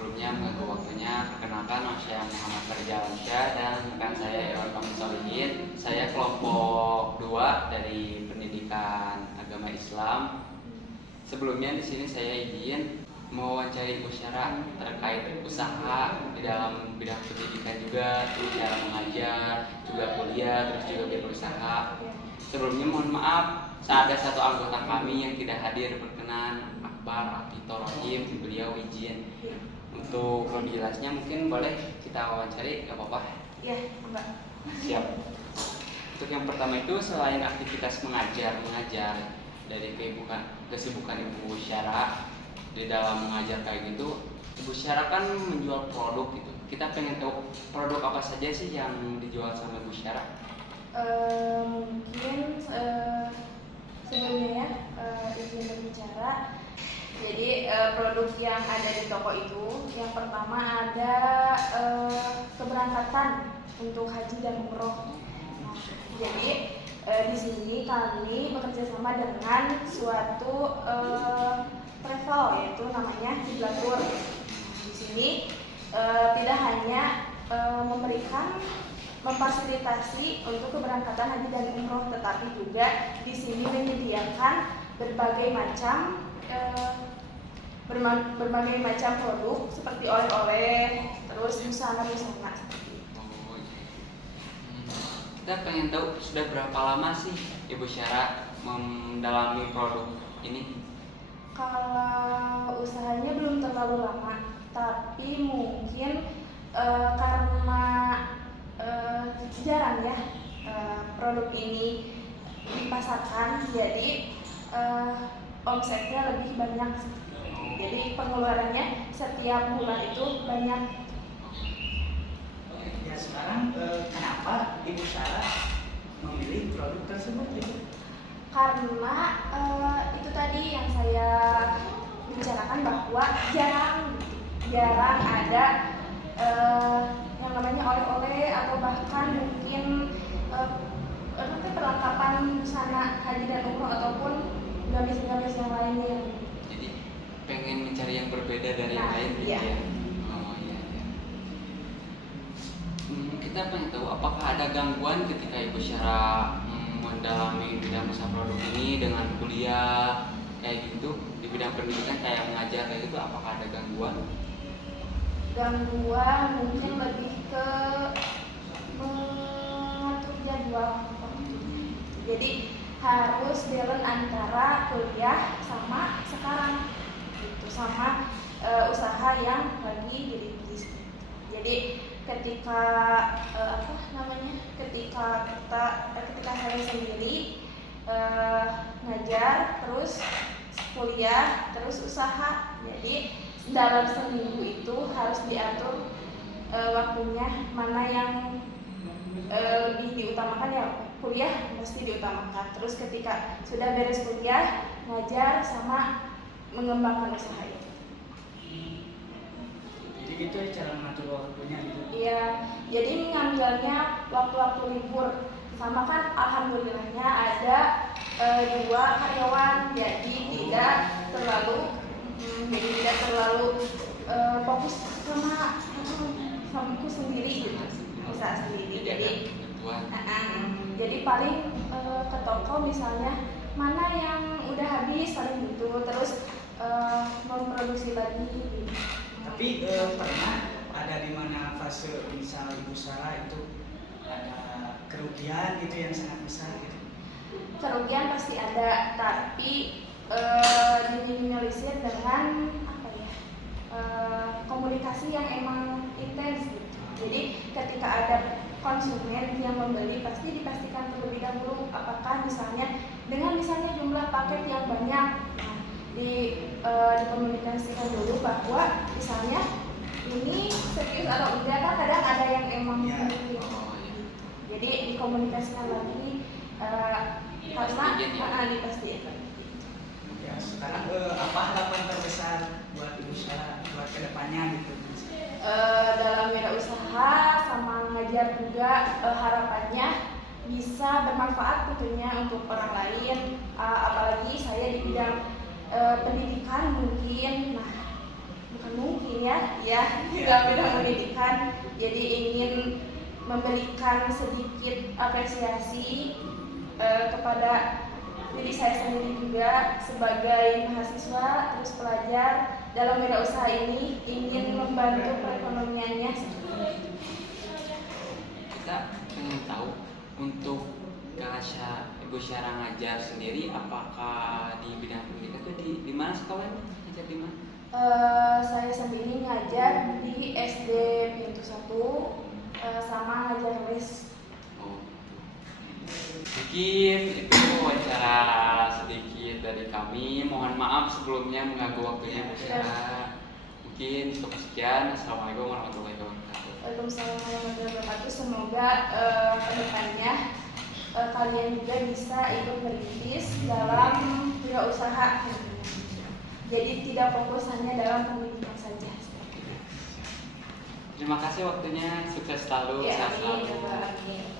sebelumnya mengganggu waktunya. Perkenalkan, nama saya Muhammad Farjalansyah dan rekan saya Irwan Kamil Solihin. Saya kelompok 2 dari Pendidikan Agama Islam. Sebelumnya di sini saya izin mewawancari Ibu Syara terkait usaha di dalam bidang pendidikan juga, cara mengajar, juga kuliah, terus juga berusaha. Sebelumnya mohon maaf, ada satu anggota kami yang tidak hadir berkenan, Akbar Apito Rahim, beliau izin. Untuk lebih jelasnya mungkin boleh kita wawancari, gak apa-apa? Iya, enggak. Siap. Untuk yang pertama itu, selain aktivitas mengajar dari kesibukan Ibu Syara di dalam mengajar kayak gitu, Ibu Syara kan menjual produk gitu. Kita pengen tahu produk apa saja sih yang dijual sama Ibu Syara? Mungkin sebelumnya izin berbicara. Jadi produk yang ada di toko itu, yang pertama ada keberangkatan untuk haji dan umroh. Nah, jadi di sini kami bekerja sama dengan suatu travel, yaitu namanya Hiblatur. Di sini tidak hanya memfasilitasi untuk keberangkatan haji dan umroh, tetapi juga di sini menyediakan berbagai macam produk seperti oleh-oleh, terus busana-busana. Oh, iya. Kita pengen tahu sudah berapa lama sih Ibu Syara mendalami produk ini? Kalau usahanya belum terlalu lama, tapi mungkin karena jarang ya produk ini dipasarkan, jadi omsetnya lebih banyak. Jadi pengeluarannya setiap bulan itu banyak. Ya sekarang kenapa Ibu Syara memilih produk tersebut gitu? Karena itu tadi yang saya bicarakan bahwa jarang ada yang namanya oleh-oleh atau bahkan mungkin perlengkapan busana haji dan umroh ataupun gamis-gamis yang lainnya. Jadi pengen mencari yang berbeda dari yang lain gitu iya. ya? Oh iya. Kita pengen tahu apakah ada gangguan ketika Ibu Syara mendalami bidang usaha produk ini dengan kuliah kayak gitu, di bidang pendidikan kayak mengajar kayak gitu, apakah ada gangguan? Gangguan mungkin lebih ke mengatur jadwal. Jadi harus balance antara kuliah sama sekarang gitu, sama usaha yang lagi dirintis. Jadi ketika ketika saya sendiri ngajar, terus kuliah, terus usaha. Jadi dalam seminggu itu harus diatur waktunya, mana yang lebih diutamakan, ya kuliah pasti diutamakan. Terus ketika sudah beres kuliah, ngajar sama mengembangkan usaha itu. Jadi gitu ya cara mengatur waktunya gitu. Iya, jadi mengambilnya waktu-waktu libur. Sama kan alhamdulillahnya ada 2 karyawan, jadi tidak terlalu fokus sama aku sendiri gitu, usaha sendiri. Jadi paling ke toko misalnya mana yang udah habis paling gitu, terus memproduksi lagi gitu. Tapi pernah ada di mana fase misal Ibu Syara itu ada kerugian gitu yang sangat besar gitu? Kerugian pasti ada, tapi diminimalisir dengan komunikasi yang emang intens gitu. Jadi ketika ada konsumen yang membeli, pasti dipastikan terlebih dahulu apakah misalnya jumlah paket yang banyak, dikomunikasikan dulu bahwa misalnya ini serius atau enggak, kan kadang ada yang emang serius. Jadi dikomunikasikan lagi karena dipastikan. Ya sekarang apa harapan terbesar buat Ibu Syara buat kedepannya gitu? Dalam wirausaha sama ngajar juga harapannya bisa bermanfaat tentunya untuk orang lain, apalagi saya di bidang pendidikan mungkin, bukan mungkin ya, ya dalam bidang pendidikan. Jadi ingin memberikan sedikit apresiasi kepada diri saya sendiri juga sebagai mahasiswa terus pelajar dalam wirausaha ini, ingin membantu perekonomiannya. Kita ingin tahu untuk Ibu Syara ngajar sendiri, apakah di bidang pendidikan itu di mana sekolahnya? Ngajar di mana? Saya sendiri ngajar di SD Pintu 1 sama ngajar les. Oh. Mungkin itu wawancara sedikit dari kami. Mohon maaf sebelumnya mengganggu waktunya Bu Syara. Mungkin cukup sekian. Assalamualaikum warahmatullahi wabarakatuh. Waalaikumsalam warahmatullahi wabarakatuh. Semoga kedepannya kalian juga bisa ikut merintis dalam wirausaha. Jadi tidak fokus hanya dalam pendidikan saja. Terima kasih waktunya. Sukses selalu. Ya, Sehat selalu. amin.